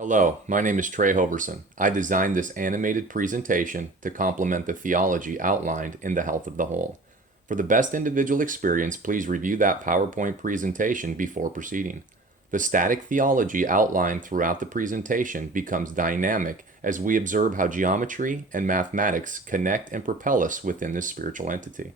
Hello, my name is Trey Hoverson. I designed this animated presentation to complement the theology outlined in The Health of the Whole. For the best individual experience, please review that PowerPoint presentation before proceeding. The static theology outlined throughout the presentation becomes dynamic as we observe how geometry and mathematics connect and propel us within this spiritual entity.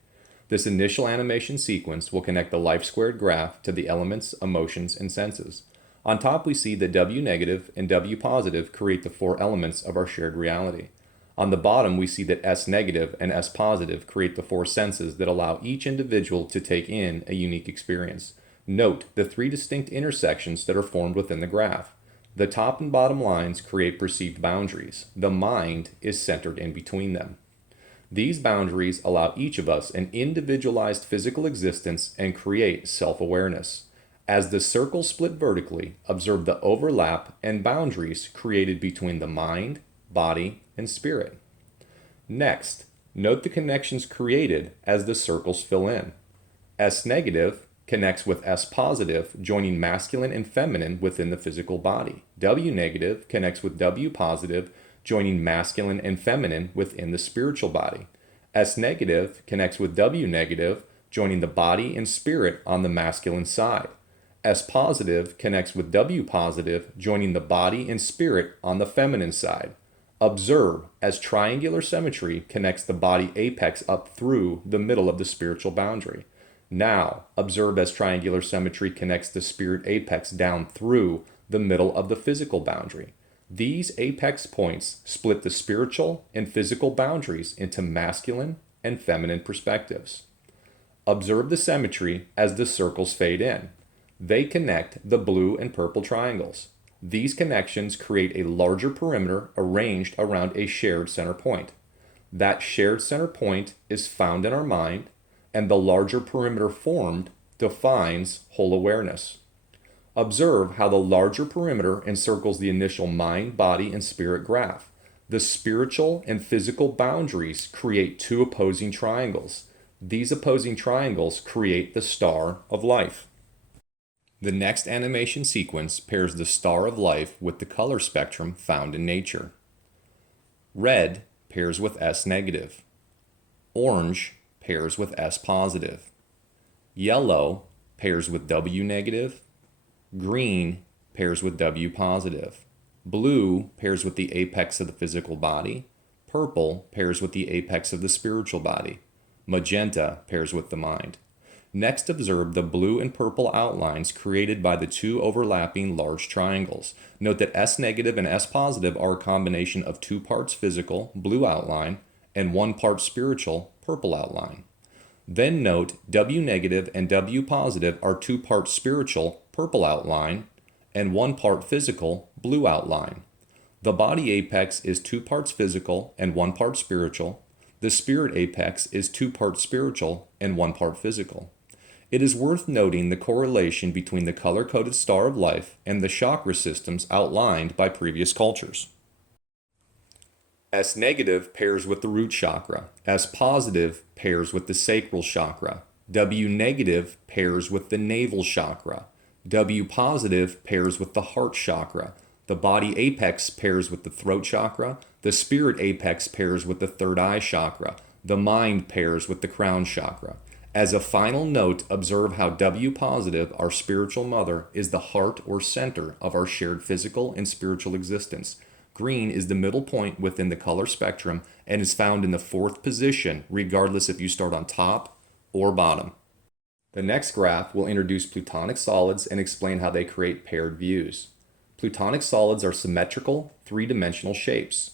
This initial animation sequence will connect the life squared graph to the elements, emotions, and senses. On top, we see that W negative and W positive create the four elements of our shared reality. On the bottom, we see that S negative and S positive create the four senses that allow each individual to take in a unique experience. Note the three distinct intersections that are formed within the graph. The top and bottom lines create perceived boundaries. The mind is centered in between them. These boundaries allow each of us an individualized physical existence and create self-awareness. As the circles split vertically, observe the overlap and boundaries created between the mind, body, and spirit. Next, note the connections created as the circles fill in. S negative connects with S positive, joining masculine and feminine within the physical body. W negative connects with W positive, joining masculine and feminine within the spiritual body. S negative connects with W negative, joining the body and spirit on the masculine side. S positive connects with W positive, joining the body and spirit on the feminine side. Observe as triangular symmetry connects the body apex up through the middle of the spiritual boundary. Now, observe as triangular symmetry connects the spirit apex down through the middle of the physical boundary. These apex points split the spiritual and physical boundaries into masculine and feminine perspectives. Observe the symmetry as the circles fade in. They connect the blue and purple triangles. These connections create a larger perimeter arranged around a shared center point. That shared center point is found in our mind, and the larger perimeter formed defines whole awareness. Observe how the larger perimeter encircles the initial mind, body, and spirit graph. The spiritual and physical boundaries create two opposing triangles. These opposing triangles create the star of life. The next animation sequence pairs the star of life with the color spectrum found in nature. Red pairs with S negative. Orange pairs with S positive. Yellow pairs with W negative. Green pairs with W positive. Blue pairs with the apex of the physical body. Purple pairs with the apex of the spiritual body. Magenta pairs with the mind. Next, observe the blue and purple outlines created by the two overlapping large triangles. Note that S negative and S positive are a combination of 2 parts physical, blue outline, and 1 part spiritual, purple outline. Then note W negative and W positive are 2 parts spiritual, purple outline, and 1 part physical, blue outline. The body apex is 2 parts physical and 1 part spiritual. The spirit apex is 2 parts spiritual and 1 part physical. It is worth noting the correlation between the color-coded star of life and the chakra systems outlined by previous cultures. S negative pairs with the root chakra. S positive pairs with the sacral chakra. W negative pairs with the navel chakra. W positive pairs with the heart chakra. The body apex pairs with the throat chakra. The spirit apex pairs with the third eye chakra. The mind pairs with the crown chakra. As a final note, observe how W positive, our spiritual mother, is the heart or center of our shared physical and spiritual existence. Green is the middle point within the color spectrum and is found in the 4th position, regardless if you start on top or bottom. The next graph will introduce platonic solids and explain how they create paired views. Platonic solids are symmetrical, 3-dimensional shapes.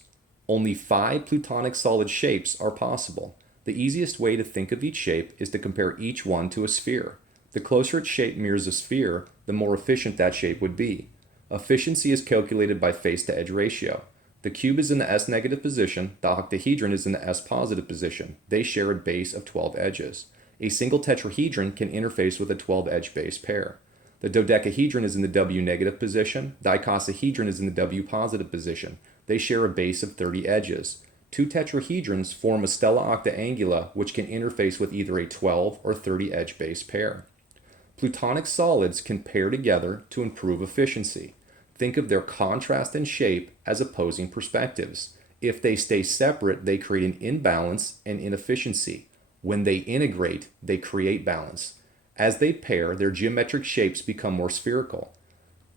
Only 5 platonic solid shapes are possible. The easiest way to think of each shape is to compare each one to a sphere. The closer its shape mirrors a sphere, the more efficient that shape would be. Efficiency is calculated by face-to-edge ratio. The cube is in the S negative position, the octahedron is in the S positive position. They share a base of 12 edges. A single tetrahedron can interface with a 12-edge base pair. The dodecahedron is in the W negative position, the icosahedron is in the W positive position. They share a base of 30 edges. 2 tetrahedrons form a stella octaangula, which can interface with either a 12 or 30 edge base pair. Platonic solids can pair together to improve efficiency. Think of their contrast and shape as opposing perspectives. If they stay separate, they create an imbalance and inefficiency. When they integrate, they create balance. As they pair, their geometric shapes become more spherical.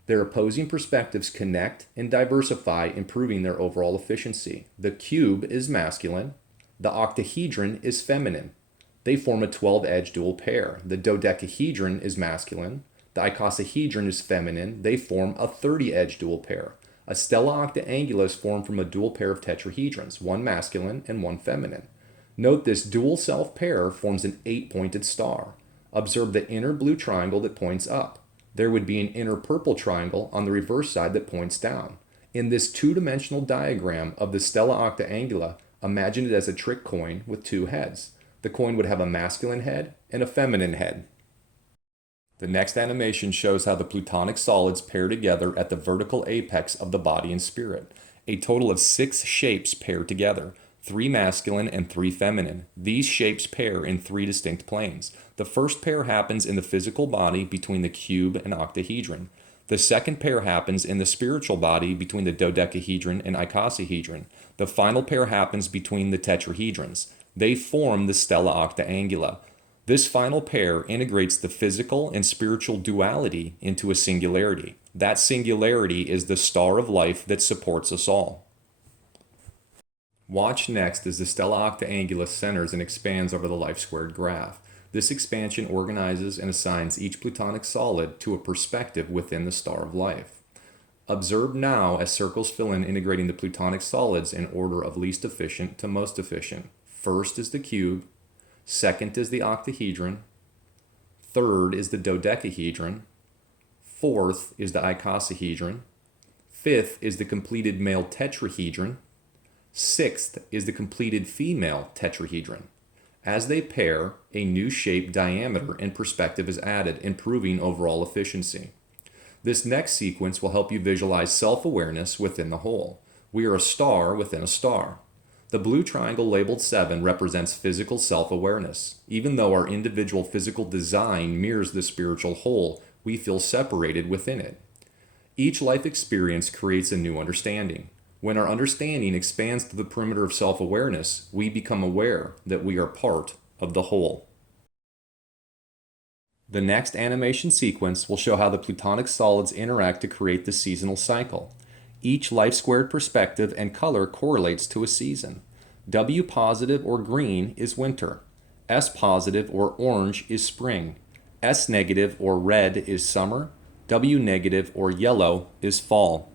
Their opposing perspectives connect and diversify, improving their overall efficiency. The cube is masculine. The octahedron is feminine. They form a 12-edged dual pair. The dodecahedron is masculine. The icosahedron is feminine. They form a 30-edged dual pair. A stella octaangula is formed from a dual pair of tetrahedrons, one masculine and one feminine. Note this dual self pair forms an 8-pointed star. Observe the inner blue triangle that points up. There would be an inner purple triangle on the reverse side that points down. In this two-dimensional diagram of the stella octaangula, imagine it as a trick coin with two heads. The coin would have a masculine head and a feminine head. The next animation shows how the plutonic solids pair together at the vertical apex of the body and spirit. A total of 6 shapes pair together, 3 masculine and 3 feminine. These shapes pair in 3 distinct planes. The first pair happens in the physical body between the cube and octahedron. The second pair happens in the spiritual body between the dodecahedron and icosahedron. The final pair happens between the tetrahedrons. They form the stella octaangula. This final pair integrates the physical and spiritual duality into a singularity. That singularity is the star of life that supports us all. Watch next as the stella octaangula centers and expands over the life squared graph. This expansion organizes and assigns each plutonic solid to a perspective within the star of life. Observe now as circles fill in, integrating the plutonic solids in order of least efficient to most efficient. First is the cube, second is the octahedron, third is the dodecahedron, fourth is the icosahedron, fifth is the completed male tetrahedron, sixth is the completed female tetrahedron. As they pair, a new shape, diameter, and perspective is added, improving overall efficiency. This next sequence will help you visualize self-awareness within the whole. We are a star within a star. The blue triangle labeled 7 represents physical self-awareness. Even though our individual physical design mirrors the spiritual whole, we feel separated within it. Each life experience creates a new understanding. When our understanding expands to the perimeter of self-awareness, we become aware that we are part of the whole. The next animation sequence will show how the plutonic solids interact to create the seasonal cycle. Each life squared perspective and color correlates to a season. W positive or green is winter. S positive or orange is spring. S negative or red is summer. W negative or yellow is fall.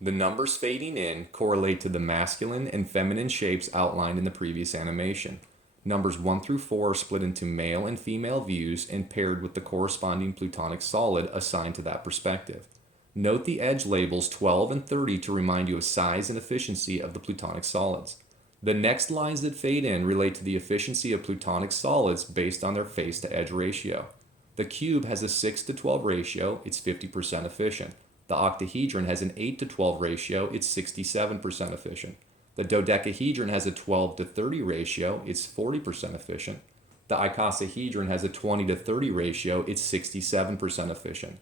The numbers fading in correlate to the masculine and feminine shapes outlined in the previous animation. Numbers 1 through 4 are split into male and female views and paired with the corresponding plutonic solid assigned to that perspective. Note the edge labels 12 and 30 to remind you of size and efficiency of the plutonic solids. The next lines that fade in relate to the efficiency of plutonic solids based on their face to edge ratio. The cube has a 6 to 12 ratio, it's 50% efficient. The octahedron has an 8 to 12 ratio, it's 67% efficient. The dodecahedron has a 12 to 30 ratio, it's 40% efficient. The icosahedron has a 20 to 30 ratio, it's 67% efficient.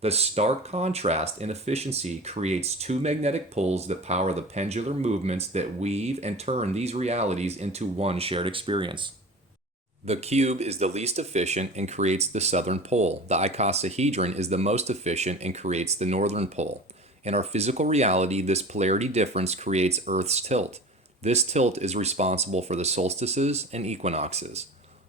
The stark contrast in efficiency creates 2 magnetic poles that power the pendular movements that weave and turn these realities into one shared experience. The cube is the least efficient and creates the southern pole. The icosahedron is the most efficient and creates the northern pole. In our physical reality, this polarity difference creates Earth's tilt. This tilt is responsible for the solstices and equinoxes.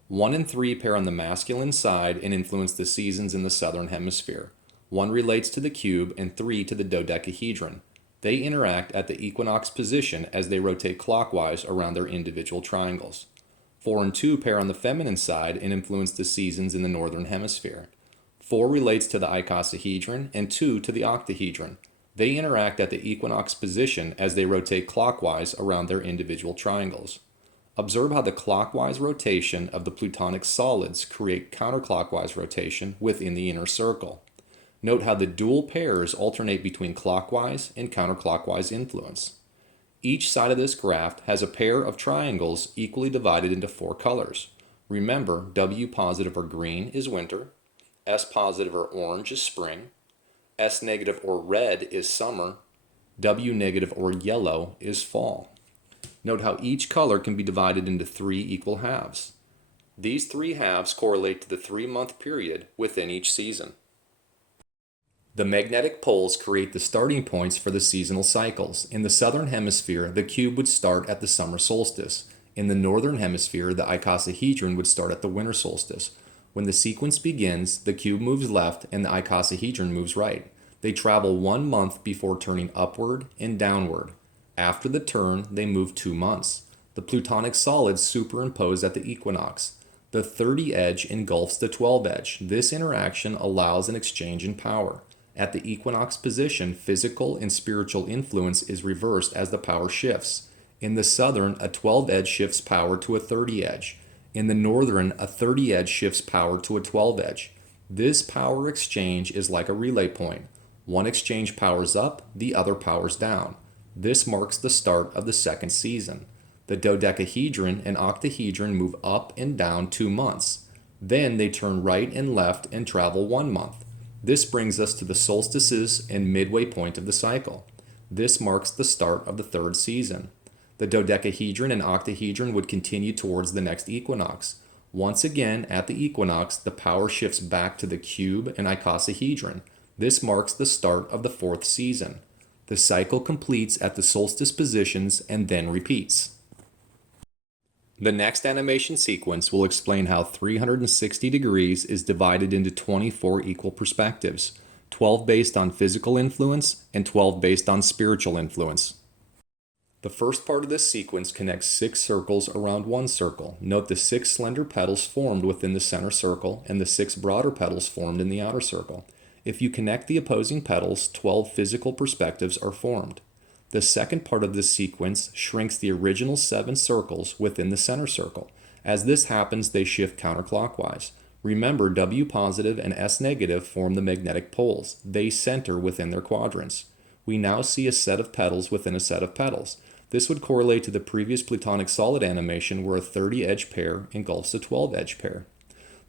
1 and 3 pair on the masculine side and influence the seasons in the southern hemisphere. 1 relates to the cube and 3 to the dodecahedron. They interact at the equinox position as they rotate clockwise around their individual triangles. 4 and 2 pair on the feminine side and influence the seasons in the northern hemisphere. 4 relates to the icosahedron and 2 to the octahedron. They interact at the equinox position as they rotate clockwise around their individual triangles. Observe how the clockwise rotation of the plutonic solids create counterclockwise rotation within the inner circle. Note how the dual pairs alternate between clockwise and counterclockwise influence. Each side of this graph has a pair of triangles equally divided into 4 colors. Remember, W positive or green is winter, S positive or orange is spring, S negative or red is summer, W negative or yellow is fall. Note how each color can be divided into 3 equal halves. These 3 halves correlate to the 3-month period within each season. The magnetic poles create the starting points for the seasonal cycles. In the southern hemisphere, the cube would start at the summer solstice. In the northern hemisphere, the icosahedron would start at the winter solstice. When the sequence begins, the cube moves left and the icosahedron moves right. They travel 1 month before turning upward and downward. After the turn, they move 2 months. The platonic solids superimpose at the equinox. The 30 edge engulfs the 12 edge. This interaction allows an exchange in power. At the equinox position, physical and spiritual influence is reversed as the power shifts. In the southern, a 12 edge shifts power to a 30 edge. In the northern, a 30 edge shifts power to a 12 edge. This power exchange is like a relay point. One exchange powers up, the other powers down. This marks the start of the second season. The dodecahedron and octahedron move up and down 2 months. Then they turn right and left and travel 1 month. This brings us to the solstices and midway point of the cycle. This marks the start of the 3rd season. The dodecahedron and octahedron would continue towards the next equinox. Once again, at the equinox, the power shifts back to the cube and icosahedron. This marks the start of the 4th season. The cycle completes at the solstice positions and then repeats. The next animation sequence will explain how 360 degrees is divided into 24 equal perspectives, 12 based on physical influence and 12 based on spiritual influence. The first part of this sequence connects 6 circles around 1 circle. Note the 6 slender petals formed within the center circle and the 6 broader petals formed in the outer circle. If you connect the opposing petals, 12 physical perspectives are formed. The second part of this sequence shrinks the original 7 circles within the center circle. As this happens, they shift counterclockwise. Remember, W positive and S negative form the magnetic poles. They center within their quadrants. We now see a set of petals within a set of petals. This would correlate to the previous platonic solid animation where a 30-edge pair engulfs a 12-edge pair.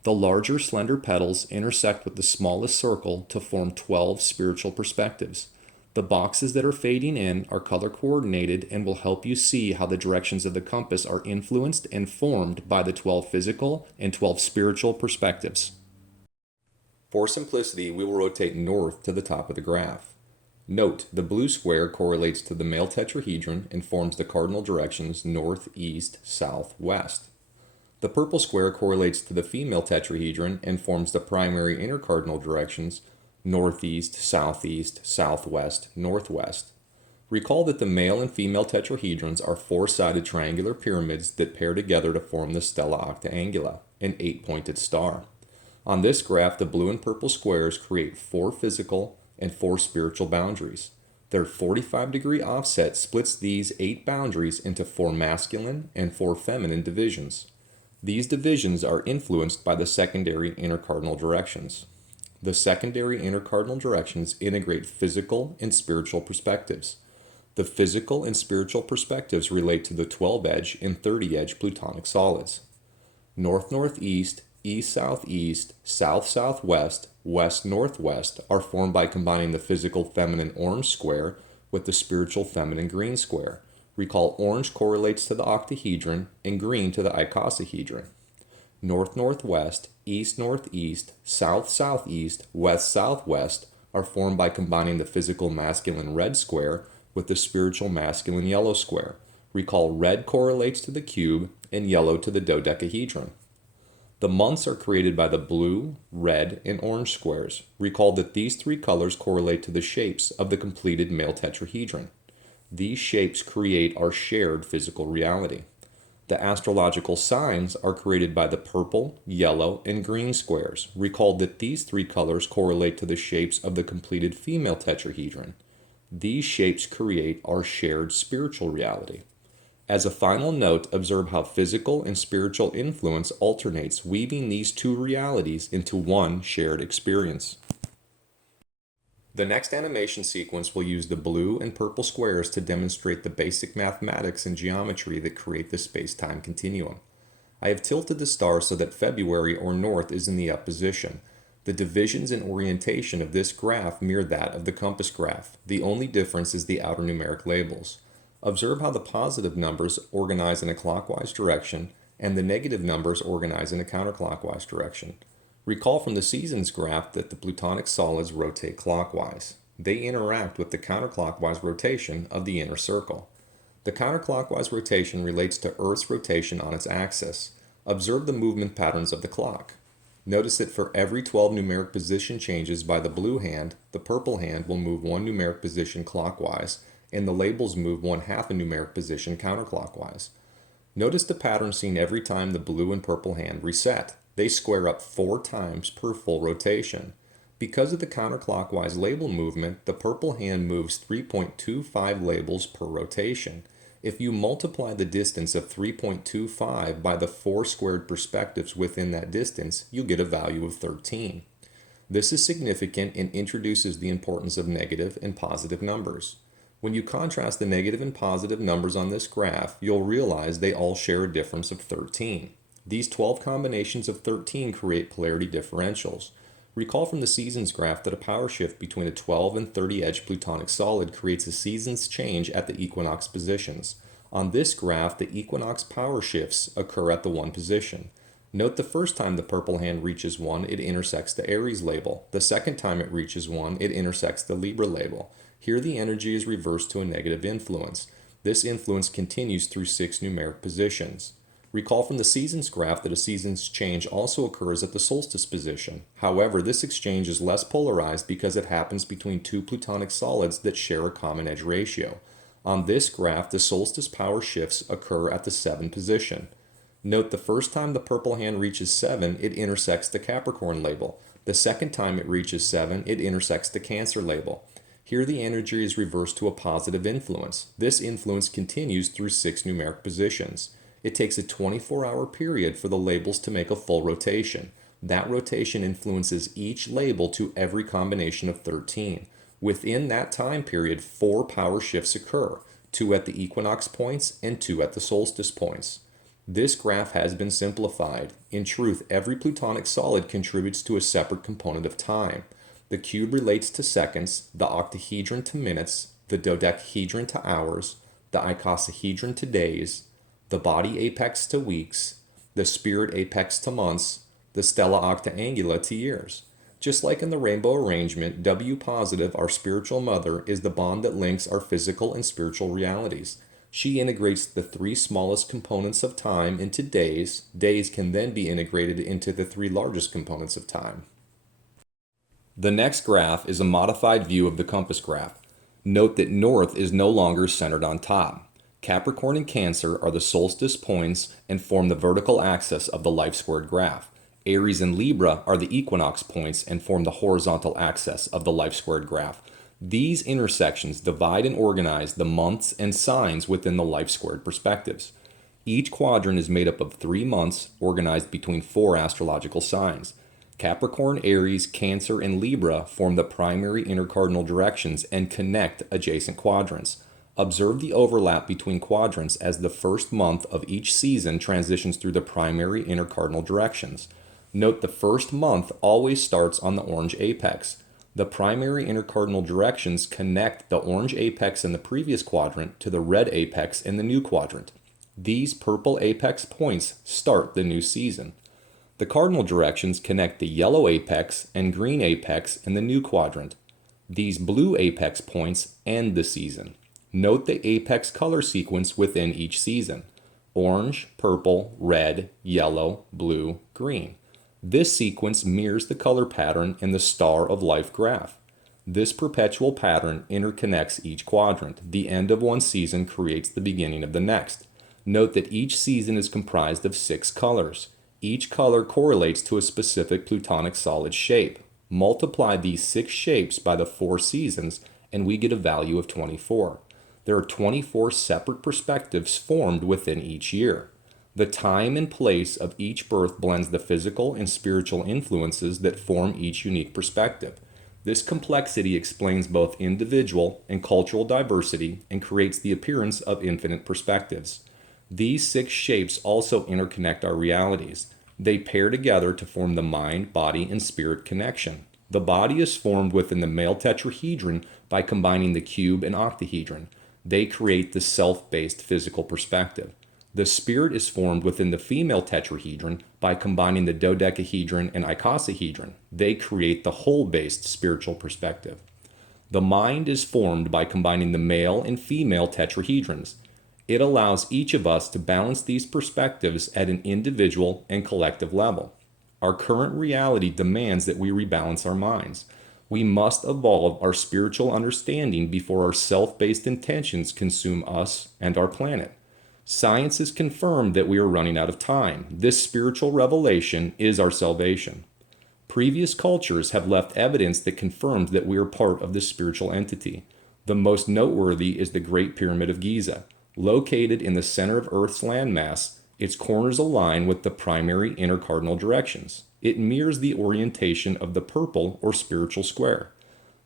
The larger slender petals intersect with the smallest circle to form 12 spiritual perspectives. The boxes that are fading in are color coordinated and will help you see how the directions of the compass are influenced and formed by the 12 physical and 12 spiritual perspectives. For simplicity, we will rotate north to the top of the graph. Note, the blue square correlates to the male tetrahedron and forms the cardinal directions north, east, south, west. The purple square correlates to the female tetrahedron and forms the primary intercardinal directions northeast, southeast, southwest, northwest. Recall that the male and female tetrahedrons are 4-sided triangular pyramids that pair together to form the stella octangula, an 8-pointed star. On this graph, the blue and purple squares create 4 physical and 4 spiritual boundaries. Their 45-degree offset splits these 8 boundaries into 4 masculine and 4 feminine divisions. These divisions are influenced by the secondary intercardinal directions. The secondary intercardinal directions integrate physical and spiritual perspectives. The physical and spiritual perspectives relate to the 12-edge and 30-edge platonic solids. North-northeast, east-southeast, south-southwest, west-northwest are formed by combining the physical feminine orange square with the spiritual feminine green square. Recall orange correlates to the octahedron and green to the icosahedron. North-northwest, east-northeast, south-southeast, west-southwest are formed by combining the physical masculine red square with the spiritual masculine yellow square. Recall red correlates to the cube and yellow to the dodecahedron. The months are created by the blue, red, and orange squares. Recall that these 3 colors correlate to the shapes of the completed male tetrahedron. These shapes create our shared physical reality. The astrological signs are created by the purple, yellow, and green squares. Recall that these 3 colors correlate to the shapes of the completed female tetrahedron. These shapes create our shared spiritual reality. As a final note, observe how physical and spiritual influence alternates, weaving these 2 realities into one shared experience. The next animation sequence will use the blue and purple squares to demonstrate the basic mathematics and geometry that create the space-time continuum. I have tilted the star so that February or north is in the up position. The divisions and orientation of this graph mirror that of the compass graph. The only difference is the outer numeric labels. Observe how the positive numbers organize in a clockwise direction and the negative numbers organize in a counterclockwise direction. Recall from the seasons graph that the platonic solids rotate clockwise. They interact with the counterclockwise rotation of the inner circle. The counterclockwise rotation relates to Earth's rotation on its axis. Observe the movement patterns of the clock. Notice that for every 12 numeric position changes by the blue hand, the purple hand will move one numeric position clockwise, and the labels move 1/2 a numeric position counterclockwise. Notice the pattern seen every time the blue and purple hand reset. They square up 4 times per full rotation. Because of the counterclockwise label movement, the purple hand moves 3.25 labels per rotation. If you multiply the distance of 3.25 by the 4 squared perspectives within that distance, you get a value of 13. This is significant and introduces the importance of negative and positive numbers. When you contrast the negative and positive numbers on this graph, you'll realize they all share a difference of 13. These 12 combinations of 13 create polarity differentials. Recall from the seasons graph that a power shift between a 12 and 30 edge plutonic solid creates a seasons change at the equinox positions. On this graph, the equinox power shifts occur at the 1 position. Note the first time the purple hand reaches 1, it intersects the Aries label. The second time it reaches 1, it intersects the Libra label. Here the energy is reversed to a negative influence. This influence continues through 6 numeric positions. Recall from the seasons graph that a seasons change also occurs at the solstice position. However, this exchange is less polarized because it happens between 2 plutonic solids that share a common edge ratio. On this graph, the solstice power shifts occur at the 7 position. Note the first time the purple hand reaches 7, it intersects the Capricorn label. The second time it reaches 7, it intersects the Cancer label. Here the energy is reversed to a positive influence. This influence continues through 6 numeric positions. It takes a 24-hour period for the labels to make a full rotation. That rotation influences each label to every combination of 13. Within that time period, 4 power shifts occur, 2 at the equinox points and 2 at the solstice points. This graph has been simplified. In truth, every plutonic solid contributes to a separate component of time. The cube relates to seconds, the octahedron to minutes, the dodecahedron to hours, the icosahedron to days, the body apex to weeks, the spirit apex to months, the stella octaangula to years. Just like in the rainbow arrangement, W positive, our spiritual mother, is the bond that links our physical and spiritual realities. She integrates the 3 smallest components of time into days. Days can then be integrated into the 3 largest components of time. The next graph is a modified view of the compass graph. Note that north is no longer centered on top. Capricorn and Cancer are the solstice points and form the vertical axis of the life squared graph. Aries and Libra are the equinox points and form the horizontal axis of the life squared graph. These intersections divide and organize the months and signs within the life squared perspectives. Each quadrant is made up of 3 months organized between 4 astrological signs. Capricorn, Aries, Cancer, and Libra form the primary intercardinal directions and connect adjacent quadrants. Observe the overlap between quadrants as the first month of each season transitions through the primary intercardinal directions. Note the first month always starts on the orange apex. The primary intercardinal directions connect the orange apex in the previous quadrant to the red apex in the new quadrant. These purple apex points start the new season. The cardinal directions connect the yellow apex and green apex in the new quadrant. These blue apex points end the season. Note the apex color sequence within each season: orange, purple, red, yellow, blue, green. This sequence mirrors the color pattern in the Star of Life graph. This perpetual pattern interconnects each quadrant. The end of one season creates the beginning of the next. Note that each season is comprised of 6 colors. Each color correlates to a specific plutonic solid shape. Multiply these 6 shapes by the 4 seasons and we get a value of 24. There are 24 separate perspectives formed within each year. The time and place of each birth blends the physical and spiritual influences that form each unique perspective. This complexity explains both individual and cultural diversity and creates the appearance of infinite perspectives. These 6 shapes also interconnect our realities. They pair together to form the mind, body, and spirit connection. The body is formed within the male tetrahedron by combining the cube and octahedron. They create the self-based physical perspective. The spirit is formed within the female tetrahedron by combining the dodecahedron and icosahedron. They create the whole-based spiritual perspective. The mind is formed by combining the male and female tetrahedrons. It allows each of us to balance these perspectives at an individual and collective level. Our current reality demands that we rebalance our minds. We must evolve our spiritual understanding before our self-based intentions consume us and our planet. Science has confirmed that we are running out of time. This spiritual revelation is our salvation. Previous cultures have left evidence that confirms that we are part of this spiritual entity. The most noteworthy is the Great Pyramid of Giza. Located in the center of Earth's landmass, its corners align with the primary intercardinal directions. It mirrors the orientation of the purple or spiritual square.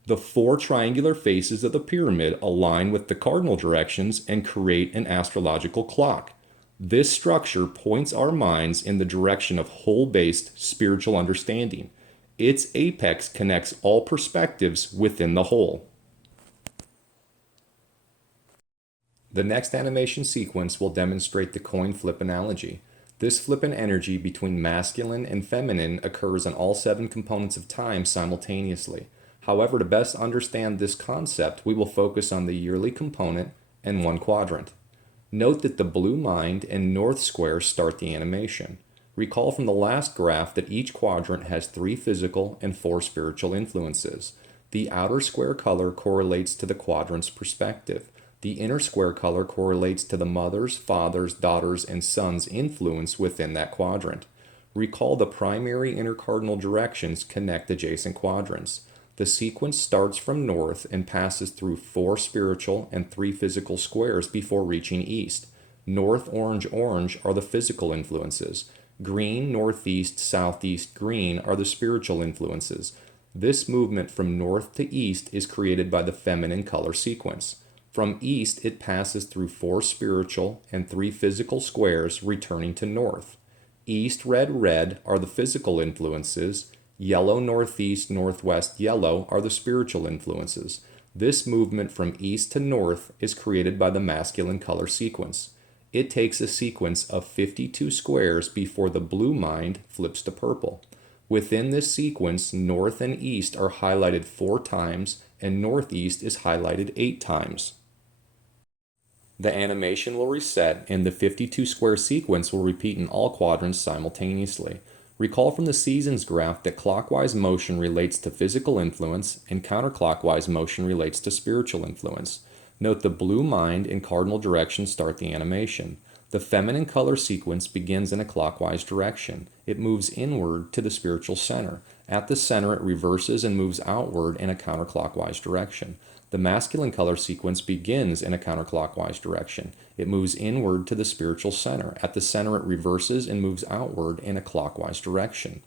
The four triangular faces of the pyramid align with the cardinal directions and create an astrological clock. This structure points our minds in the direction of whole-based spiritual understanding. Its apex connects all perspectives within the whole. The next animation sequence will demonstrate the coin flip analogy. This flip in energy between masculine and feminine occurs on all 7 components of time simultaneously. However, to best understand this concept, we will focus on the yearly component and 1 quadrant. Note that the blue mind and north square start the animation. Recall from the last graph that each quadrant has 3 physical and 4 spiritual influences. The outer square color correlates to the quadrant's perspective. The inner square color correlates to the mother's, father's, daughter's, and son's influence within that quadrant. Recall the primary intercardinal directions connect adjacent quadrants. The sequence starts from north and passes through 4 spiritual and 3 physical squares before reaching east. North, orange, orange are the physical influences. Green, northeast, southeast, green are the spiritual influences. This movement from north to east is created by the feminine color sequence. From east, it passes through 4 spiritual and 3 physical squares, returning to north. East, red, red are the physical influences. Yellow, northeast, northwest, yellow are the spiritual influences. This movement from east to north is created by the masculine color sequence. It takes a sequence of 52 squares before the blue mind flips to purple. Within this sequence, north and east are highlighted 4 times, and northeast is highlighted 8 times. The animation will reset, and the 52 square sequence will repeat in all quadrants simultaneously. Recall from the seasons graph that clockwise motion relates to physical influence and counterclockwise motion relates to spiritual influence. Note the blue mind and cardinal direction start the animation. The feminine color sequence begins in a clockwise direction. It moves inward to the spiritual center. At the center, it reverses and moves outward in a counterclockwise direction. The masculine color sequence begins in a counterclockwise direction. It moves inward to the spiritual center. At the center, it reverses and moves outward in a clockwise direction.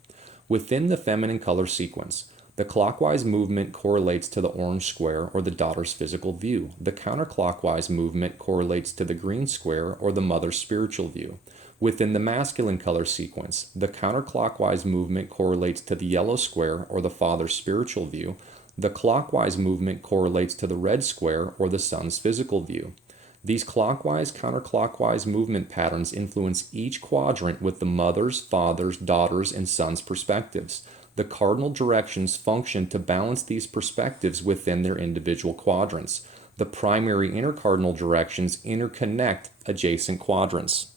Within the feminine color sequence, the clockwise movement correlates to the orange square or the daughter's physical view. The counterclockwise movement correlates to the green square or the mother's spiritual view. Within the masculine color sequence, the counterclockwise movement correlates to the yellow square or the father's spiritual view. The clockwise movement correlates to the red square or the son's physical view. These clockwise, counterclockwise movement patterns influence each quadrant with the mother's, father's, daughter's, and son's perspectives. The cardinal directions function to balance these perspectives within their individual quadrants. The primary intercardinal directions interconnect adjacent quadrants.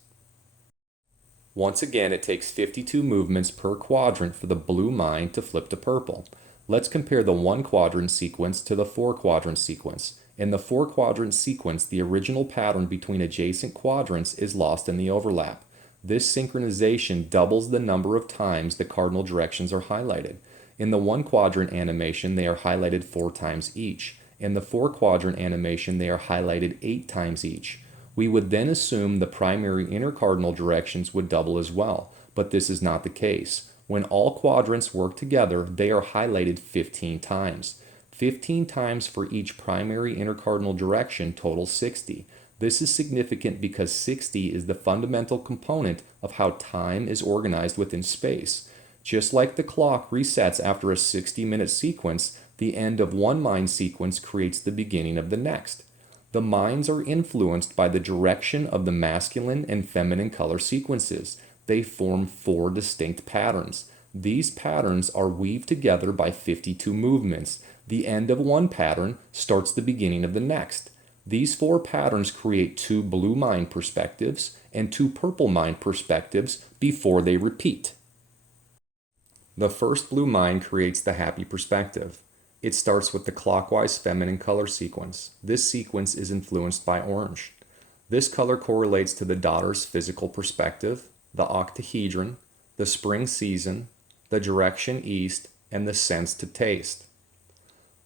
Once again, it takes 52 movements per quadrant for the blue mind to flip to purple. Let's compare the 1 quadrant sequence to the 4 quadrant sequence. In the 4 quadrant sequence, the original pattern between adjacent quadrants is lost in the overlap. This synchronization doubles the number of times the cardinal directions are highlighted. In the 1 quadrant animation, they are highlighted 4 times each. In the 4 quadrant animation, they are highlighted 8 times each. We would then assume the primary intercardinal directions would double as well, but this is not the case. When all quadrants work together, they are highlighted 15 times. 15 times for each primary intercardinal direction totals 60. This is significant because 60 is the fundamental component of how time is organized within space. Just like the clock resets after a 60-minute sequence, the end of one mind sequence creates the beginning of the next. The minds are influenced by the direction of the masculine and feminine color sequences. They form 4 distinct patterns. These patterns are weaved together by 52 movements. The end of one pattern starts the beginning of the next. These 4 patterns create 2 blue mind perspectives and 2 purple mind perspectives before they repeat. The first blue mind creates the happy perspective. It starts with the clockwise feminine color sequence. This sequence is influenced by orange. This color correlates to the daughter's physical perspective, the octahedron, the spring season, the direction east, and the sense to taste.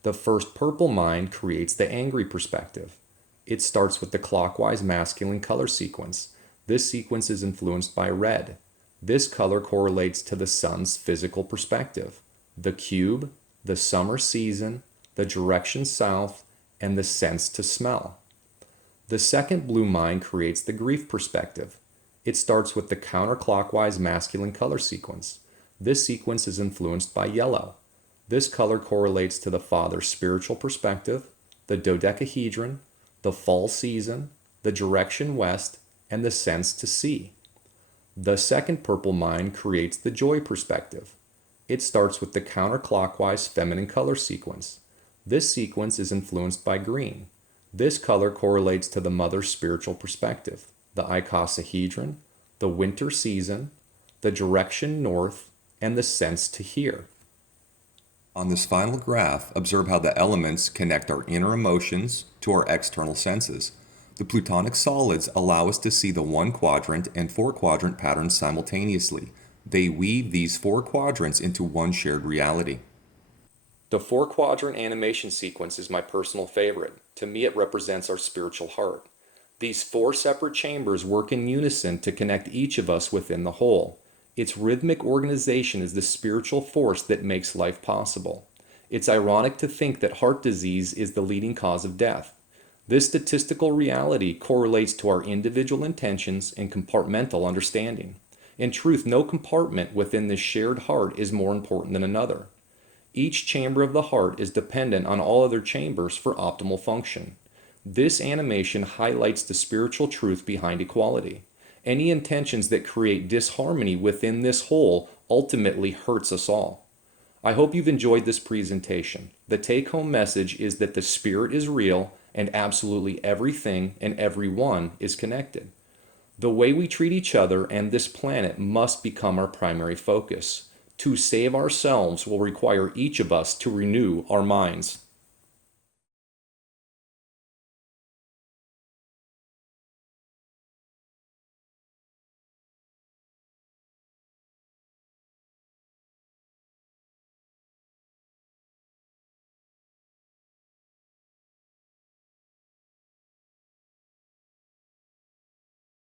The first purple mind creates the angry perspective. It starts with the clockwise masculine color sequence. This sequence is influenced by red. This color correlates to the sun's physical perspective, the cube, the summer season, the direction south, and the sense to smell. The second blue mind creates the grief perspective. It starts with the counterclockwise masculine color sequence. This sequence is influenced by yellow. This color correlates to the father's spiritual perspective, the dodecahedron, the fall season, the direction west, and the sense to see. The second purple mind creates the joy perspective. It starts with the counterclockwise feminine color sequence. This sequence is influenced by green. This color correlates to the mother's spiritual perspective, the icosahedron, the winter season, the direction north, and the sense to hear. On this final graph, observe how the elements connect our inner emotions to our external senses. The platonic solids allow us to see the 1-quadrant and 4-quadrant patterns simultaneously. They weave these 4 quadrants into one shared reality. The 4-quadrant animation sequence is my personal favorite. To me, it represents our spiritual heart. These 4 separate chambers work in unison to connect each of us within the whole. Its rhythmic organization is the spiritual force that makes life possible. It's ironic to think that heart disease is the leading cause of death. This statistical reality correlates to our individual intentions and compartmental understanding. In truth, no compartment within this shared heart is more important than another. Each chamber of the heart is dependent on all other chambers for optimal function. This animation highlights the spiritual truth behind equality. Any intentions that create disharmony within this whole ultimately hurts us all. I hope you've enjoyed this presentation. The take-home message is that the spirit is real and absolutely everything and everyone is connected. The way we treat each other and this planet must become our primary focus. To save ourselves will require each of us to renew our minds.